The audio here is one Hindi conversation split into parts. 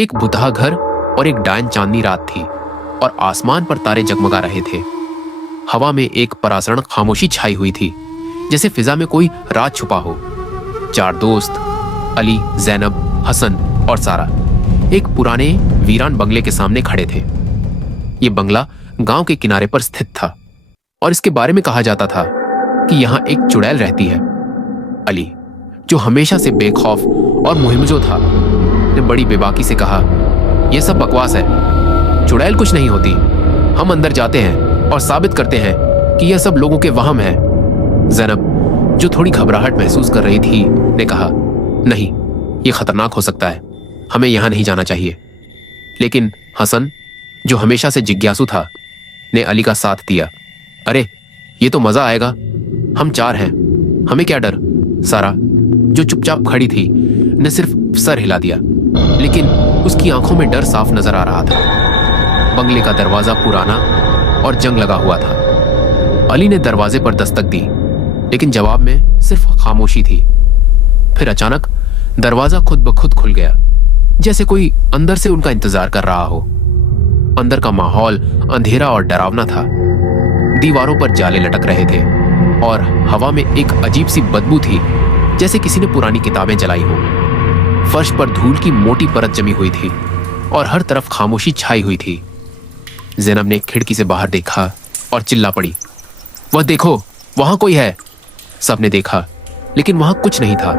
एक भुतहा घर और एक डायन चांदनी रात थी और आसमान पर तारे जगमगा रहे थे। हवा में एक परासरण खामोशी छाई हुई थी, जैसे फिजा में कोई राज छुपा हो। चार दोस्त अली, जैनब, हसन और सारा एक पुराने वीरान बंगले के सामने खड़े थे। ये बंगला गांव के किनारे पर स्थित था और इसके बारे में कहा जाता था कि यहां एक चुड़ैल रहती है। अली, जो हमेशा से बेखौफ और मुहिमजो था, ने बड़ी बेबाकी से कहा, यह सब बकवास है, चुड़ैल कुछ नहीं होती। हम अंदर जाते हैं और साबित करते हैं कि यह सब लोगों के वहम है। जैनब, जो थोड़ी घबराहट महसूस कर रही थी, ने कहा, नहीं, यह खतरनाक हो सकता है, हमें यहां नहीं जाना चाहिए। लेकिन हसन, जो हमेशा से जिज्ञासु था, ने अली का साथ दिया। अरे, ये तो मजा आएगा, हम चार हैं, हमें क्या डर। सारा, जो चुपचाप खड़ी थी, ने सिर्फ सर हिला दिया, लेकिन उसकी आंखों में डर साफ नजर आ रहा था। बंगले का दरवाजा पुराना और जंग लगा हुआ था। अली ने दरवाजे पर दस्तक दी, लेकिन जवाब में सिर्फ खामोशी थी। फिर अचानक दरवाजा खुद ब खुद खुल गया, जैसे कोई अंदर से उनका इंतजार कर रहा हो। अंदर का माहौल अंधेरा और डरावना था। दीवारों पर जाले लटक रहे थे और हवा में एक अजीब सी बदबू थी, जैसे किसी ने पुरानी किताबें जलाई हो। फर्श पर धूल की मोटी परत जमी हुई थी और हर तरफ खामोशी छाई हुई थी। जैनब ने खिड़की से बाहर देखा और चिल्ला पड़ी, वह देखो, वहां कोई है। सबने देखा, लेकिन वहां कुछ नहीं था।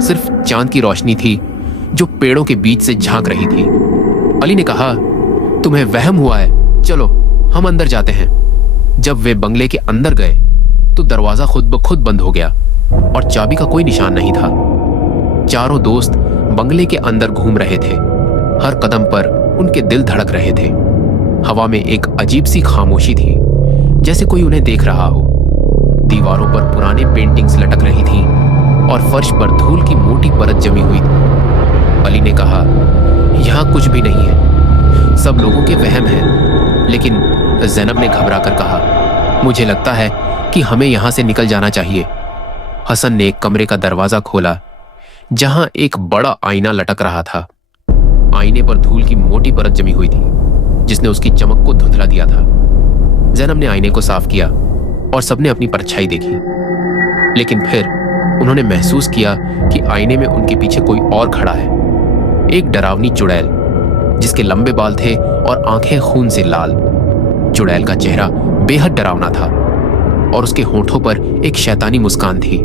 सिर्फ चांद की रोशनी थी जो पेड़ों के बीच से झांक रही थी। अली ने कहा, तुम्हें वहम हुआ है, चलो हम अंदर जाते हैं। जब वे बंगले के अंदर गए तो दरवाजा खुद ब खुद बंद हो गया और चाबी का कोई निशान नहीं था। चारों दोस्त बंगले के अंदर घूम रहे थे। हर कदम पर उनके दिल धड़क रहे थे। हवा में एक अजीब सी खामोशी थी, जैसे कोई उन्हें देख रहा हो। दीवारों पर पुराने पेंटिंग्स लटक रही थीं और फर्श पर धूल की मोटी परत जमी हुई थी। अली ने कहा, यहां कुछ भी नहीं है, सब लोगों के वहम है। लेकिन जैनब ने घबरा कर कहा, मुझे लगता है कि हमें यहां से निकल जाना चाहिए। हसन ने एक कमरे का दरवाजा खोला, जहां एक बड़ा आईना लटक रहा था। आईने पर धूल की मोटी परत जमी हुई थी, जिसने उसकी चमक को धुंधला दिया था। जैनब ने आईने को साफ किया और सबने अपनी परछाई देखी, लेकिन फिर उन्होंने महसूस किया कि आईने में उनके पीछे कोई और खड़ा है। एक डरावनी चुड़ैल, जिसके लंबे बाल थे और आंखें खून से लाल। चुड़ैल का चेहरा बेहद डरावना था और उसके होंठों पर एक शैतानी मुस्कान थी।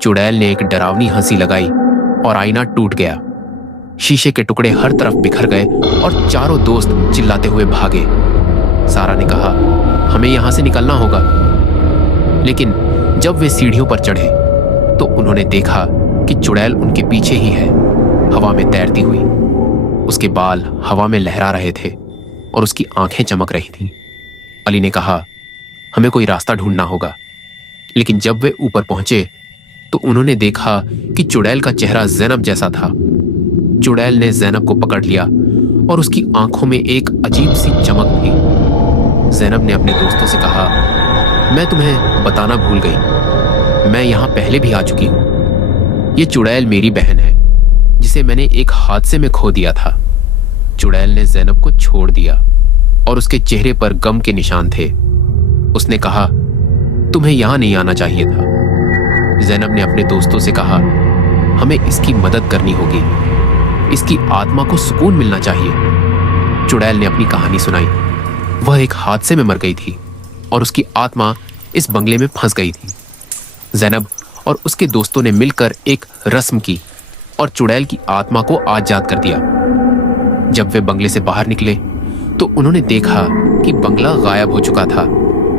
चुड़ैल ने एक डरावनी हंसी लगाई और आईना टूट गया। शीशे के टुकड़े हर तरफ बिखर गए और चारों दोस्त चिल्लाते हुए भागे। सारा ने कहा, हमें यहां से निकलना होगा। लेकिन जब वे सीढ़ियों पर चढ़े तो उन्होंने देखा कि चुड़ैल उनके पीछे ही है, हवा में तैरती हुई। उसके बाल हवा में लहरा रहे थे और उसकी आंखें चमक रही थीं। अली ने कहा, हमें कोई रास्ता ढूंढना होगा। लेकिन जब वे ऊपर पहुंचे तो उन्होंने देखा कि चुड़ैल का चेहरा जैनब जैसा था। चुड़ैल ने जैनब को पकड़ लिया और उसकी आंखों में एक अजीब सी चमक थी। जैनब ने अपने दोस्तों से कहा, मैं तुम्हें बताना भूल गई, मैं यहां पहले भी आ चुकी हूं। ये चुड़ैल मेरी बहन है, जिसे मैंने एक हादसे में खो दिया था। चुड़ैल ने जैनब को छोड़ दिया और उसके चेहरे पर गम के निशान थे। उसने कहा, तुम्हें यहां नहीं आना चाहिए था। जैनब ने अपने दोस्तों से कहा, हमें इसकी मदद करनी होगी, इसकी आत्मा को सुकून मिलना चाहिए। चुड़ैल ने अपनी कहानी सुनाई। वह एक हादसे में मर गई थी और उसकी आत्मा इस बंगले में फंस गई थी। जैनब और उसके दोस्तों ने मिलकर एक रस्म की और चुड़ैल की आत्मा को आजाद कर दिया। जब वे बंगले से बाहर निकले तो उन्होंने देखा कि बंगला गायब हो चुका था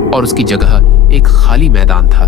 और उसकी जगह एक खाली मैदान था।